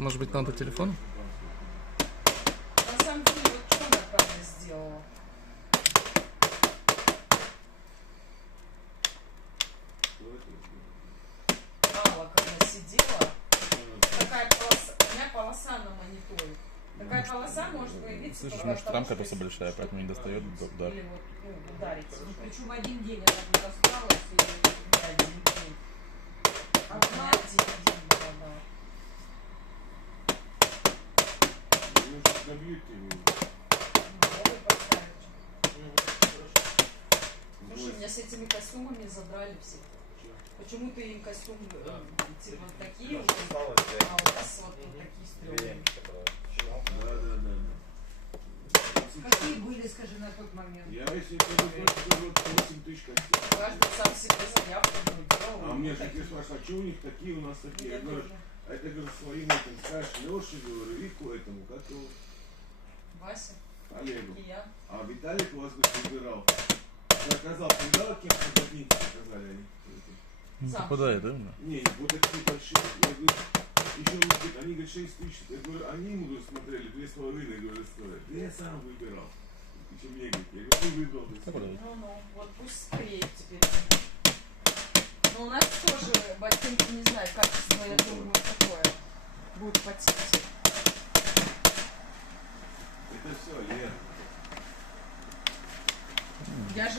Может быть, надо телефон? На самом деле, вот что она правильно сделала? Алла, когда сидела, такая полоса, у меня полоса на мониторе. Такая полоса может появиться Слышишь, только может, от того, рамка что просто если большая, поэтому не достает до. или вот, ну, ударится. Причем один день она тут осталась, и Один день. а У меня один день была, да. Новый поставить. Слушай, меня с этими костюмами задрали все. Почему-то им костюм типа такие вот, а у нас вот такие стрёмные. какие были, скажи, на тот момент? Я если вот 8 тысяч костюмов. Каждый сам себе заявку делал. А мне же такие спрашивают, а что у них такие, у нас такие? Я говорю, а это, говорю, своим этим, скажешь, Леше, говорю, Вику этому, как его, Вася, Олегу. и я. А Виталик у вас, говорит, выбирал. Заказал, когда кем-то ботинки заказали они? Не Сам. попадает, да? Не, вот такие большие. Я говорю, еще он говорит, они говорят 6 тысяч. Я говорю, они ему говорю, смотрели, 2,5, говорю, стоят. Да я сам выбирал. Еще мне говорит, я говорю, ты выбрал. Ну, вот пусть склеит теперь. Но у нас тоже ботинки, не знаю, качество, я думаю, такое. Будет потеть. Это все, Лера. Я же